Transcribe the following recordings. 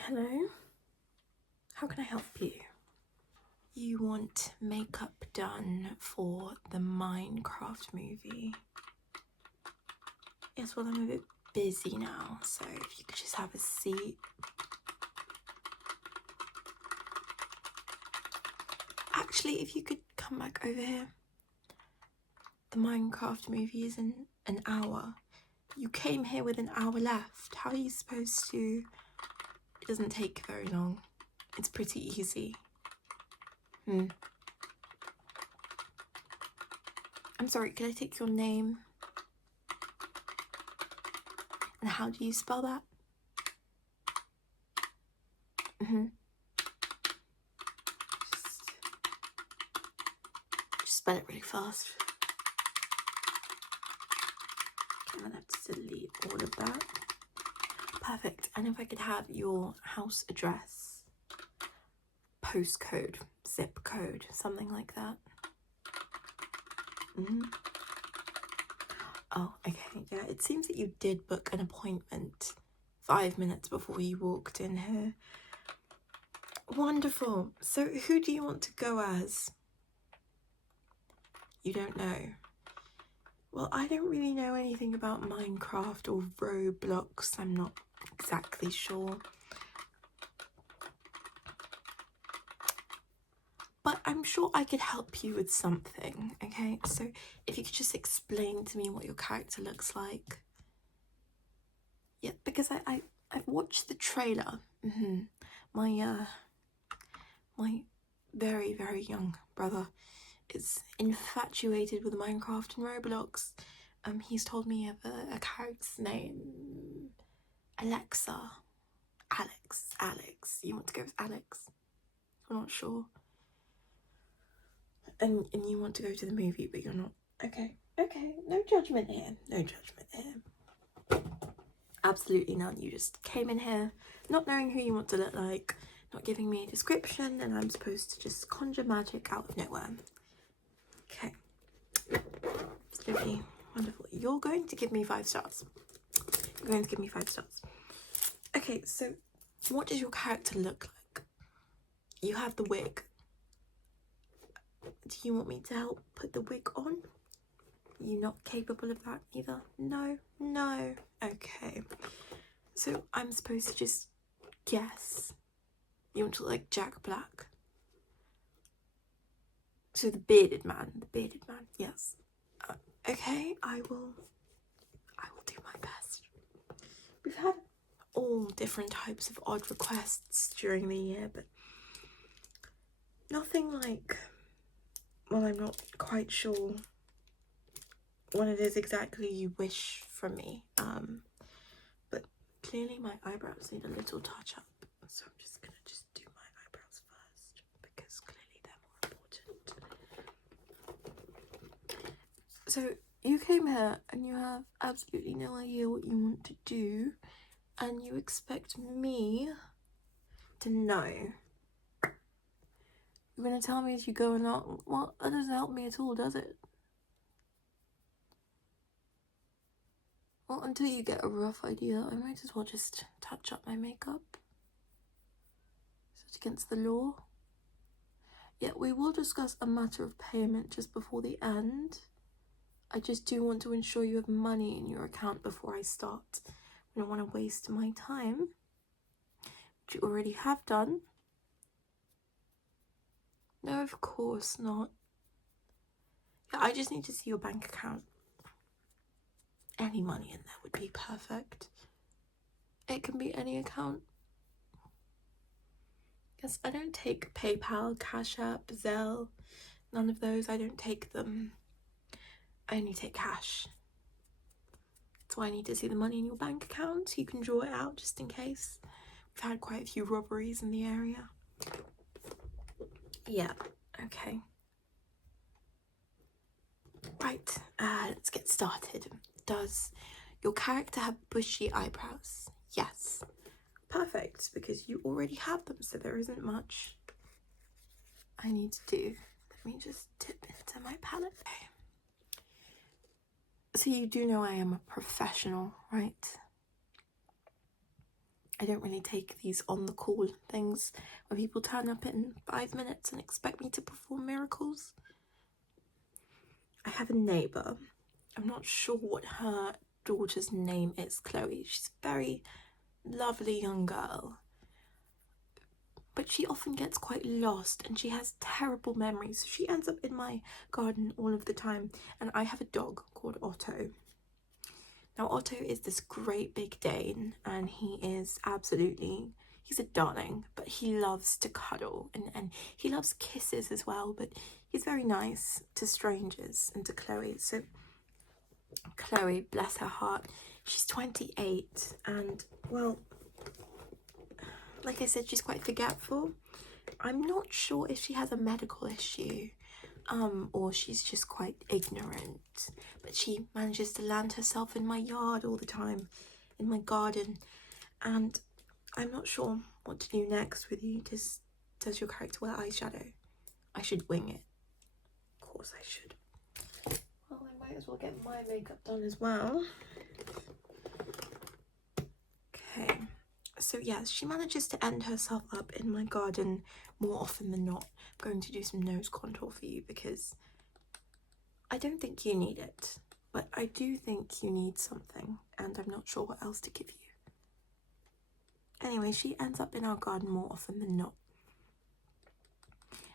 Hello, how can I help you? You want makeup done for the Minecraft movie? Yes, well, I'm a bit busy now, so if you could just have a seat. Actually, if you could come back over here. The Minecraft movie is in an hour. You came here with an hour left. How are you supposed to? It doesn't take very long. It's pretty easy. I'm sorry, could I take your name? And how do you spell that? Just spell it really fast. I'm gonna have to delete all of that. Perfect. And if I could have your house address, postcode, zip code, something like that. Oh, okay. Yeah, it seems that you did book an appointment 5 minutes before you walked in here. Wonderful. So who do you want to go as? You don't know? Well, I don't really know anything about Minecraft or Roblox. I'm not exactly sure. But I'm sure I could help you with something, okay? So if you could just explain to me what your character looks like. Yeah, because I've watched the trailer. My very, very young brother is infatuated with Minecraft and Roblox. He's told me of a character's name. Alexa. Alex. You want to go with Alex? I'm not sure. And you want to go to the movie, but you're not. Okay, no judgment here. Absolutely none. You just came in here not knowing who you want to look like, not giving me a description, and I'm supposed to just conjure magic out of nowhere. Okay, absolutely wonderful. You're going to give me 5 stars. Okay, so what does your character look like? You have the wig. Do you want me to help put the wig on? You're not capable of that either? No. Okay. So I'm supposed to just guess. You want to look like Jack Black? So the bearded man, yes. Okay, I will do my best. We've had all different types of odd requests during the year, but nothing like, well, I'm not quite sure what it is exactly you wish from me. But clearly my eyebrows need a little touch up, so I'm just gonna do my eyebrows first because clearly they're more important. So you came here and you have absolutely no idea what you want to do, and you expect me to know. You're gonna tell me as you go along. Well, that doesn't help me at all, does it? Well, until you get a rough idea, I might as well just touch up my makeup. Is it against the law? Yeah, we will discuss a matter of payment just before the end. I just do want to ensure you have money in your account before I start. I don't want to waste my time, which you already have done. No, of course not. Yeah, I just need to see your bank account. Any money in there would be perfect. It can be any account. Yes, I don't take PayPal, Cash App, Zelle, none of those. I don't take them. I only take cash. That's why I need to see the money in your bank account so you can draw it out just in case. We've had quite a few robberies in the area. Yeah, okay. Right, let's get started. Does your character have bushy eyebrows? Yes. Perfect, because you already have them, so there isn't much I need to do. Let me just dip into my palette. Okay. So you do know I am a professional, right? I don't really take these on the call things where people turn up in 5 minutes and expect me to perform miracles. I have a neighbour. I'm not sure what her daughter's name is, Chloe. She's a very lovely young girl, but she often gets quite lost and she has terrible memories. So she ends up in my garden all of the time. And I have a dog called Otto. Now, Otto is this great big Dane, and he's a darling, but he loves to cuddle and he loves kisses as well, but he's very nice to strangers and to Chloe. So Chloe, bless her heart, she's 28, and well, like I said, she's quite forgetful. I'm not sure if she has a medical issue, or she's just quite ignorant, but she manages to land herself in my yard all the time, in my garden, and I'm not sure what to do next with you. Does your character wear eyeshadow? I should wing it. Of course I should. Well, I might as well get my makeup done as well. Okay. So yes, she manages to end herself up in my garden more often than not. I'm going to do some nose contour for you because I don't think you need it, but I do think you need something, and I'm not sure what else to give you. Anyway, she ends up in our garden more often than not.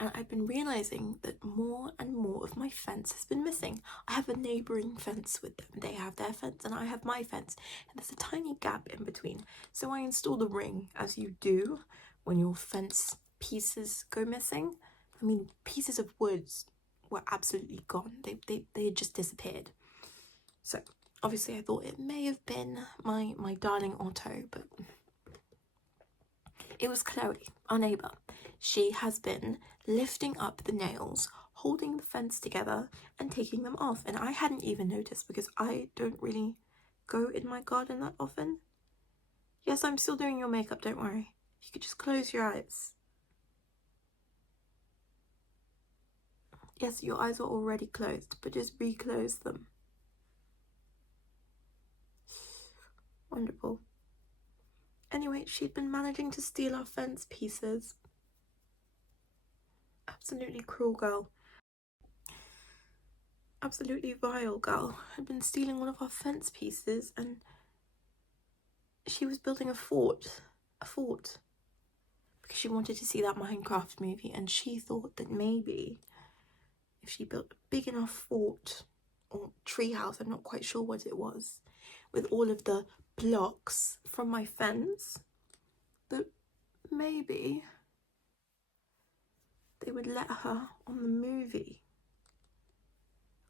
And I've been realising that more and more of my fence has been missing. I have a neighbouring fence with them. They have their fence and I have my fence. And there's a tiny gap in between. So I installed a ring, as you do when your fence pieces go missing. I mean, pieces of woods were absolutely gone. They had just disappeared. So obviously I thought it may have been my darling Otto, but it was Chloe, our neighbour. She has been lifting up the nails, holding the fence together and taking them off. And I hadn't even noticed because I don't really go in my garden that often. Yes, I'm still doing your makeup, don't worry. You could just close your eyes. Yes, your eyes are already closed, but just reclose them. Wonderful. Anyway, she'd been managing to steal our fence pieces. Absolutely cruel girl. Absolutely vile girl. Had been stealing one of our fence pieces, and she was building a fort. Because she wanted to see that Minecraft movie, and she thought that maybe if she built a big enough fort or treehouse, I'm not quite sure what it was, with all of the blocks from my fence, that maybe they would let her on the movie.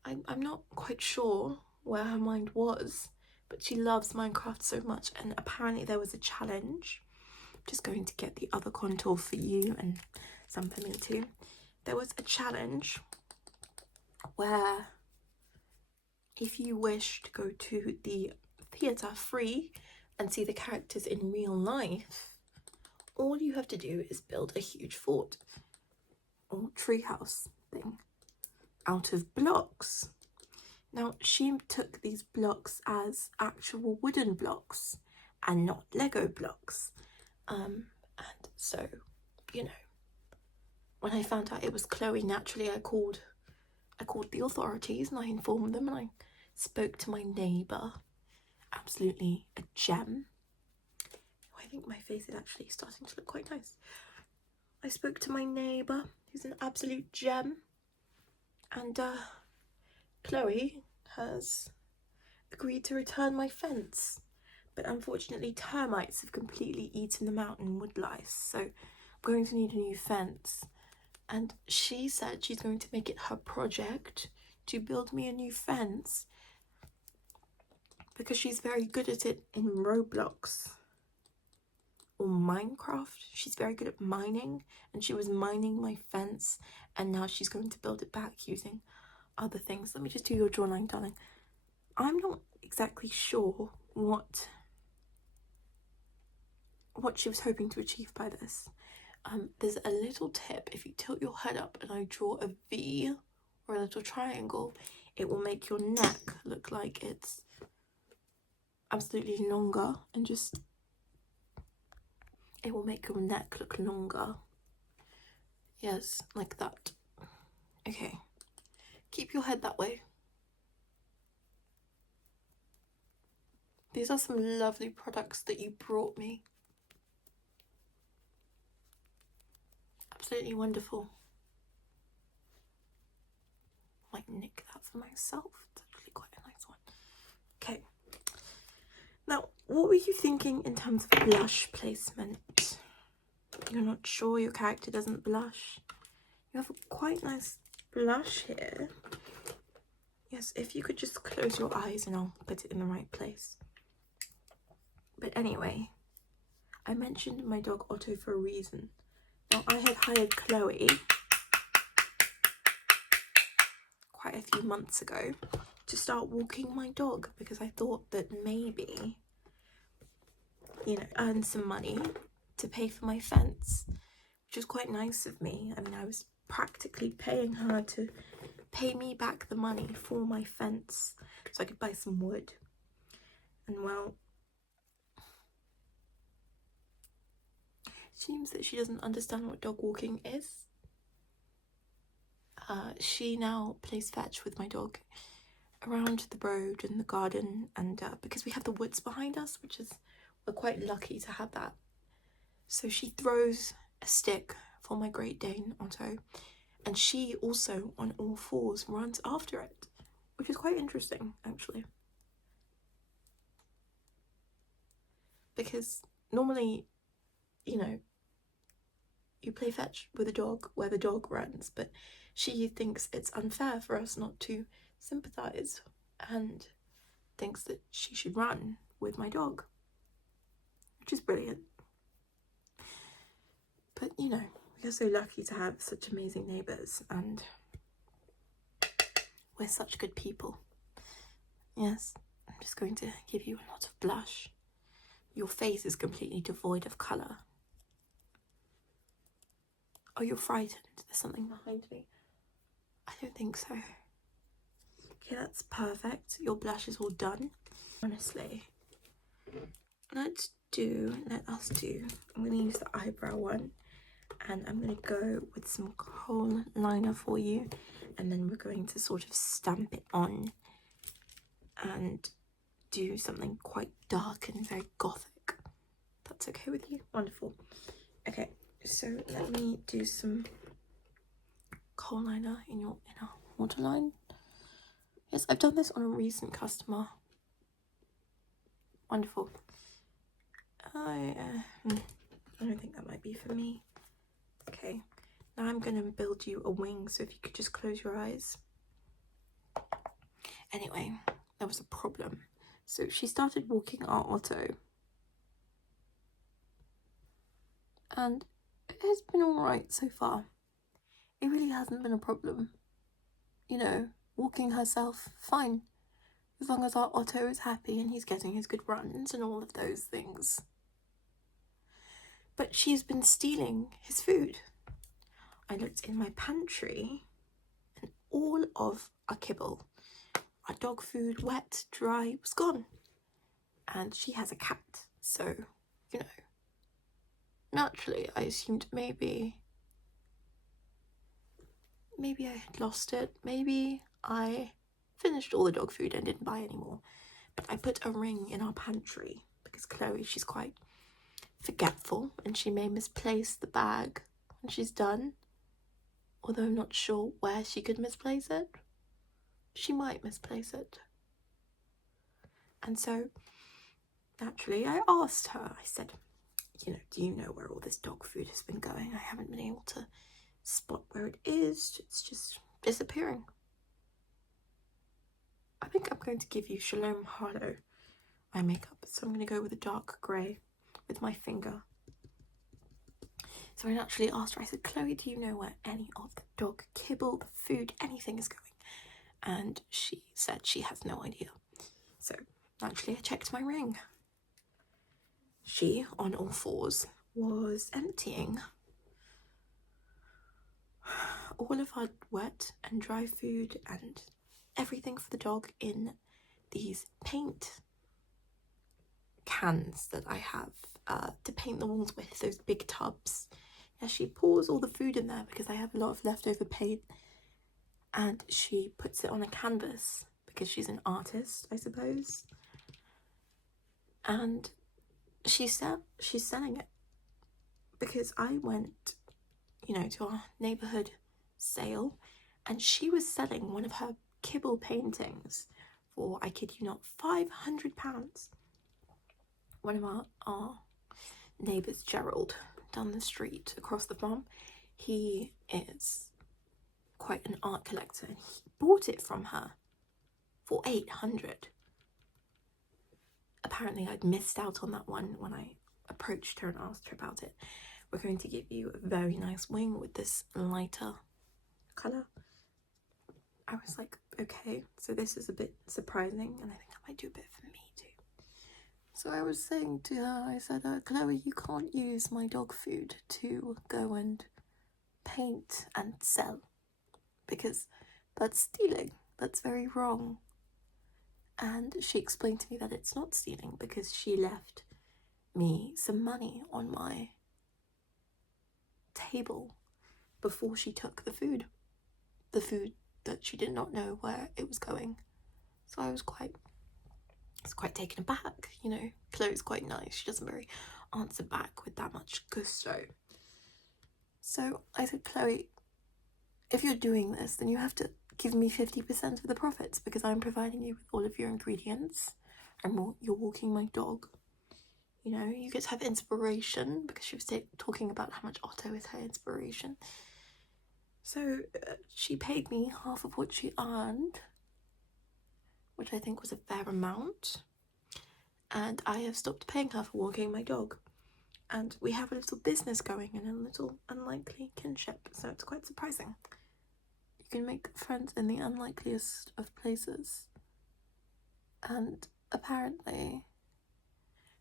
I'm not quite sure where her mind was, but she loves Minecraft so much, and apparently there was a challenge. I'm just going to get the other contour for you and some for me too. There was a challenge where if you wish to go to the theatre free and see the characters in real life, all you have to do is build a huge fort or treehouse thing out of blocks. Now, she took these blocks as actual wooden blocks and not Lego blocks. And so, you know, when I found out it was Chloe, naturally I called the authorities and I informed them, and I spoke to my neighbour. Absolutely a gem. I think my face is actually starting to look quite nice. I spoke to my neighbour, who's an absolute gem, and Chloe has agreed to return my fence. But unfortunately termites have completely eaten the mountain wood lice, so I'm going to need a new fence. And she said she's going to make it her project to build me a new fence because she's very good at it in Roblox or Minecraft. She's very good at mining, and she was mining my fence, and now she's going to build it back using other things. Let me just do your jawline, darling. I'm not exactly sure what she was hoping to achieve by this. There's a little tip. If you tilt your head up and I draw a V or a little triangle, it will make your neck look like it's absolutely longer and just It will make your neck look longer. Yes, like that. Okay. Keep your head that way. These are some lovely products that you brought me. Absolutely wonderful. Might nick that for myself. It's actually quite a nice one. Okay. Now, what were you thinking in terms of blush placement? You're not sure your character doesn't blush? You have a quite nice blush here. Yes, if you could just close your eyes and I'll put it in the right place. But anyway, I mentioned my dog Otto for a reason. Now, I had hired Chloe quite a few months ago to start walking my dog because I thought that maybe, you know, earn some money to pay for my fence, which was quite nice of me. I mean, I was practically paying her to pay me back the money for my fence so I could buy some wood. And well, it seems that she doesn't understand what dog walking is. She now plays fetch with my dog around the road and the garden, and because we have the woods behind us, which is, we're quite lucky to have that. So she throws a stick for my Great Dane Otto, and she also on all fours runs after it, which is quite interesting actually. Because normally, you know, you play fetch with a dog where the dog runs, but she thinks it's unfair for us not to sympathise and thinks that she should run with my dog, which is brilliant. But you know, we are so lucky to have such amazing neighbours, and we're such good people. Yes, I'm just going to give you a lot of blush. Your face is completely devoid of colour. Oh, you're frightened. There's something behind me. I don't think so. Okay, that's perfect. Your blush is all done. Honestly, let us do, I'm going to use the eyebrow one, and I'm going to go with some kohl liner for you, and then we're going to sort of stamp it on and do something quite dark and very gothic. That's okay with you? Wonderful. Okay, so let me do some kohl liner in your inner waterline. Yes, I've done this on a recent customer. Wonderful. I don't think that might be for me. Okay, now I'm going to build you a wing, so if you could just close your eyes. Anyway, there was a problem. So she started walking our Otto, and it has been alright so far. It really hasn't been a problem. You know, walking herself, fine. As long as our Otto is happy and he's getting his good runs and all of those things. But she's been stealing his food. I looked in my pantry and all of our kibble, our dog food, wet, dry, was gone. And she has a cat, so, you know, naturally I assumed maybe I had lost it. Maybe I finished all the dog food and didn't buy any more. But I put a ring in our pantry because Chloe, she's quite forgetful and she may misplace the bag when she's done. Although I'm not sure where she could misplace it. She might misplace it. And so, naturally, I asked her, I said, you know, do you know where all this dog food has been going? I haven't been able to spot where it is. It's just disappearing. I think I'm going to give you Shalom Harlow eye makeup. So I'm going to go with a dark grey with my finger. So I naturally asked her, I said, Chloe, do you know where any of the dog kibble, the food, anything is going? And she said she has no idea. So naturally I checked my ring. She, on all fours, was emptying all of our wet and dry food and everything for the dog in these paint cans that I have to paint the walls with, those big tubs. Yeah, she pours all the food in there because I have a lot of leftover paint, and she puts it on a canvas because she's an artist, I suppose. And she's selling it because I went, you know, to our neighborhood sale, and she was selling one of her kibble paintings for, I kid you not, £500. One of our neighbours, Gerald, down the street across the farm, he is quite an art collector, and he bought it from her for £800. Apparently I'd missed out on that one when I approached her and asked her about it. We're going to give you a very nice wing with this lighter colour. I was like, okay, so this is a bit surprising, and I think I might do a bit for me too. So I was saying to her, I said, Chloe, you can't use my dog food to go and paint and sell, because that's stealing. That's very wrong. And she explained to me that it's not stealing because she left me some money on my table before she took the food that she did not know where it was going. So I was quite taken aback. You know, Chloe's quite nice. She doesn't very answer back with that much gusto. So I said, Chloe, if you're doing this, then you have to give me 50% of the profits, because I'm providing you with all of your ingredients and you're walking my dog. You know, you get to have inspiration, because she was talking about how much Otto is her inspiration. So she paid me half of what she earned, which I think was a fair amount. And I have stopped paying her for walking my dog. And we have a little business going and a little unlikely kinship, so it's quite surprising. You can make friends in the unlikeliest of places. And apparently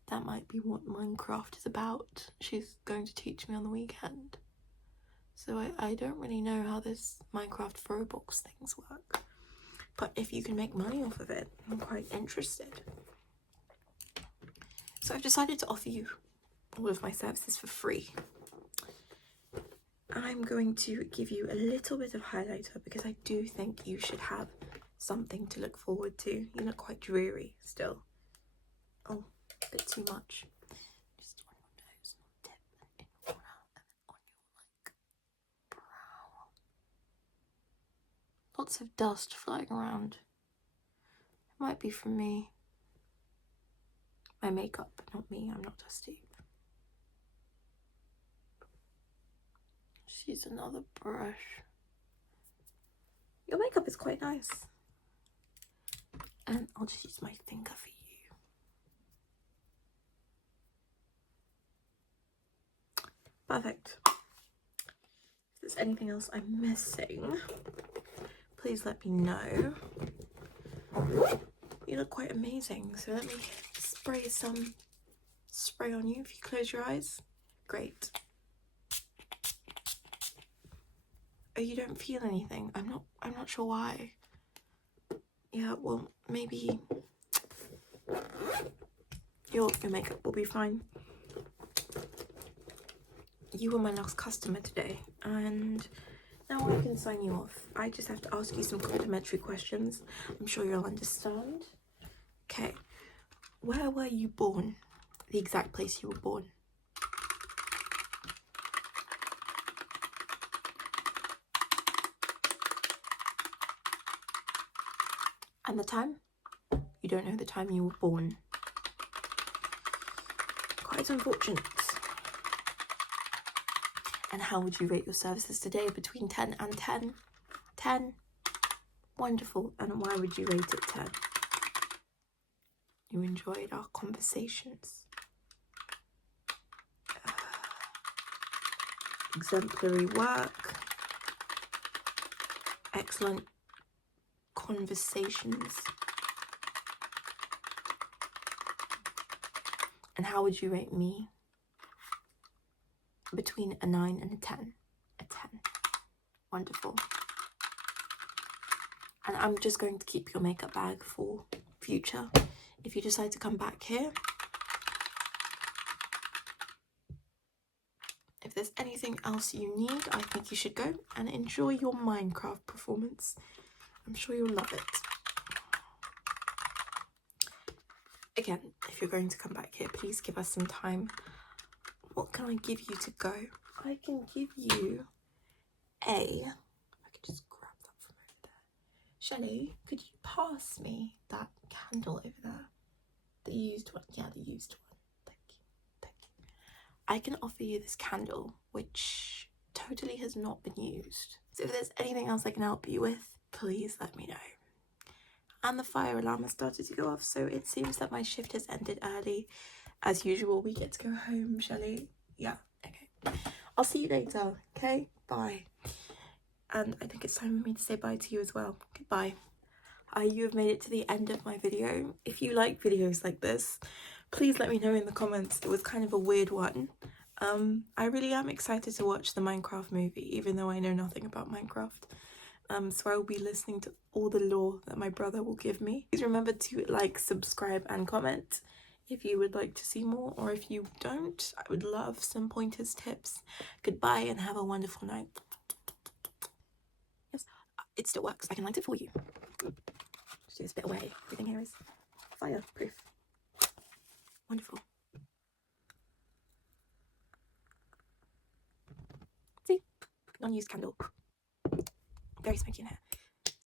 that might be what Minecraft is about. She's going to teach me on the weekend. So I don't really know how this Minecraft Roblox things work. But if you can make money off of it, I'm quite interested. So I've decided to offer you all of my services for free. I'm going to give you a little bit of highlighter because I do think you should have something to look forward to. You look quite dreary still. Oh, a bit too much. Just on your nose, tip, and in your corner, and then on your brow. Lots of dust flying around. It might be from me. My makeup, not me. I'm not dusty. She's another brush. Your makeup is quite nice. And I'll just use my finger for you. Perfect. If there's anything else I'm missing, please let me know. You look quite amazing, so let me spray some spray on you. If you close your eyes, great. Oh, you don't feel anything? I'm not sure why. Yeah, well, maybe your makeup will be fine. You were my last customer today, and now I can sign you off. I just have to ask you some complimentary questions. I'm sure you'll understand. Okay, where were you born? The exact place you were born. And the time? You don't know the time you were born. Quite unfortunate. And how would you rate your services today between 10 and 10? 10. Wonderful. And why would you rate it 10? You enjoyed our conversations. Exemplary work. Excellent conversations. And how would you rate me? Between a 9 and a 10. A 10. Wonderful. And I'm just going to keep your makeup bag for future. If you decide to come back here, if there's anything else you need, I think you should go and enjoy your Minecraft performance. I'm sure you'll love it. Again, if you're going to come back here, please give us some time. What can I give you to go? I can give you I could just grab that from over there. Shelley, could you pass me that candle over there? The used one. Yeah, the used one. Thank you. Thank you. I can offer you this candle, which totally has not been used. So if there's anything else I can help you with, please let me know. And the fire alarm has started to go off, so it seems that my shift has ended early. As usual, we get to go home, Shelley. Yeah, okay. I'll see you later, okay? Bye. And I think it's time for me to say bye to you as well. Goodbye. You have made it to the end of my video. If you like videos like this, please let me know in the comments. It was kind of a weird one. I really am excited to watch the Minecraft movie, even though I know nothing about Minecraft. So I will be listening to all the lore that my brother will give me. Please remember to like, subscribe and comment if you would like to see more, or if you don't, I would love some pointers, tips. Goodbye and have a wonderful night. Yes, it still works. I can light it for you. Just do this bit away. Everything here is fireproof. Wonderful. See? Unused candle. Very smoky in here.